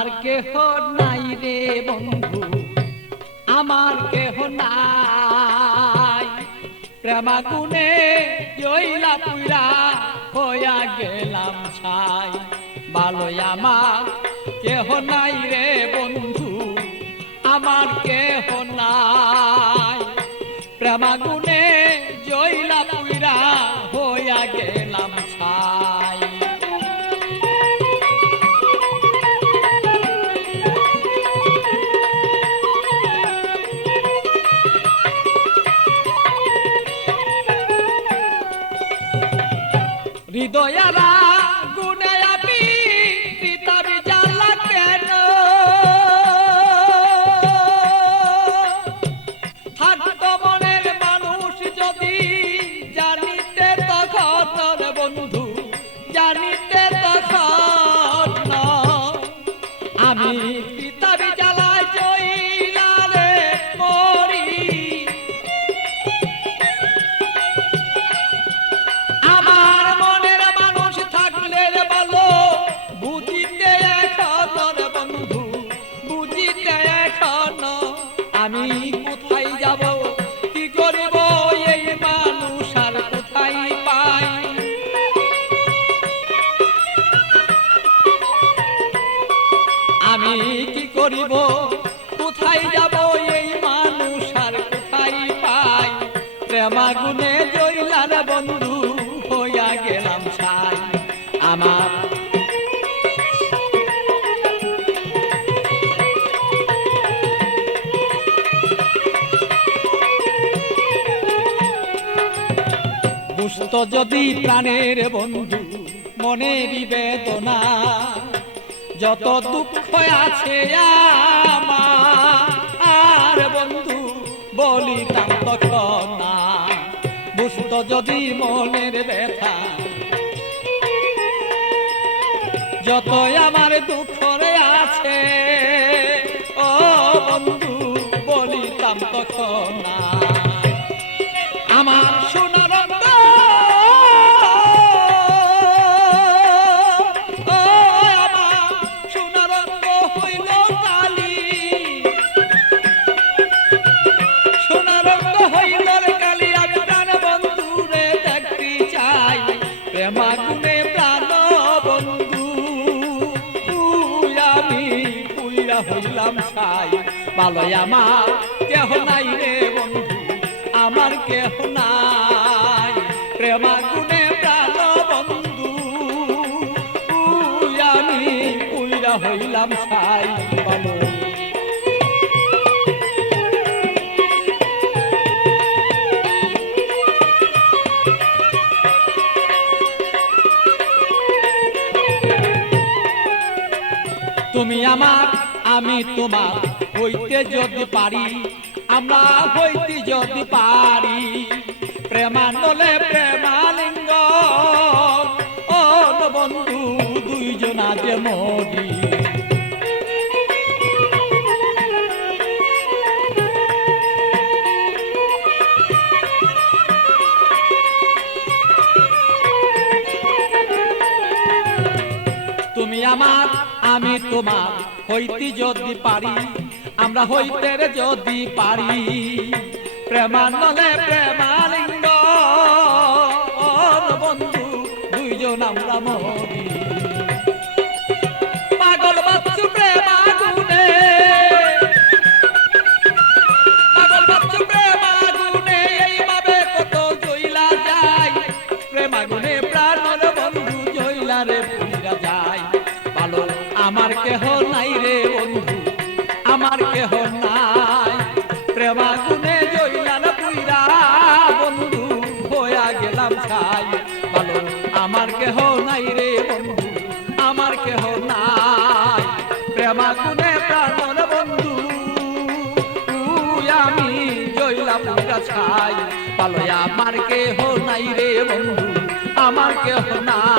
আমার কেহ নাই রে বন্ধু, আমার কেহ নাই। প্রেমাগুনে জইলা পুরা হইয়া গেলাম ছাই। ভালোই আমার কেহ নাই রে বন্ধু, আমার কেহ নাই। প্রেমাগুনে জইলা পুরা হইয়া গেলাম ছাই। হৃদয়ারা গুনে আমি পিতাবি জ্বালা কেন, থাকতো মনের মানুষ যদি জানিতে তখন বন্ধু, জানিতে তখন আমি পিতাবি জ্বালায় জইলা রে মরি। আমার মনের মানুষ থাকলে ভালো বুঝিতে এখন বন্ধু, বুঝিতে এখন আমি কোথায় যাব, কি করিব এই মানুষ আর কোথায় পাই। আমি কি করিব, কোথায় যাব এই মানুষ আর কোথায় পাই। প্রেমাগুনে জইলার বন্ধু হইয়া গেলাম ছাই। আমার বুঝতো যদি প্রাণের বন্ধু মনেরই বেদনা, যত দুঃখ আছে আমার বন্ধু বলিতাম তখন না। বুঝতো যদি মনের ব্যথা, যত আমার দুঃখ আছে ও বন্ধু বলিতাম তখন না। আমার সোনার প্রেমাগুনে প্রাণ বন্ধু আমি পুইরা হইলাম ছাই। ভালোই আমার কেহ নাই রে বন্ধু, আমার কেহ নাই। প্রেমাগুনে প্রাণ বন্ধু আমি পুইরা হইলাম ছাই। ভালো তুমি আমার আমি তোমার হইতে যদি পারি, আমরা হইতে যদি পারি। প্রেমানলে প্রেমালিঙ্গ ও বন্ধু দুইজনা যে মরি। তুমি আমার আমি তোমার হইতে যদি পারি, আমরা হইতে যদি পারি। প্রেমানলে প্রেমালিঙ্গ বন্ধু দুইজন আমরা মরি। পাগল বাচ্চু প্রেমাগুনে, পাগল বাচ্চু প্রেমাগুনে এইভাবে কত জইলা যায়। প্রেমাগুনে প্রাণর বন্ধু জইলা রে পুইরা যায়। ভালো আমার কেহ নাই রে বন্ধু, আমার কেহ নাই। প্রেমাগুনে জইলার পুইরা বন্ধু হইয়া গেলাম ছাই। ভালো আমার কেহ নাই রে বন্ধু, আমার কেহ নাই। প্রেমাগুনে প্রাণর বন্ধু আমি জইলা পুইরা ছাই। ভালো আমার কেহ নাই রে বন্ধু, আমার কেহ নাই।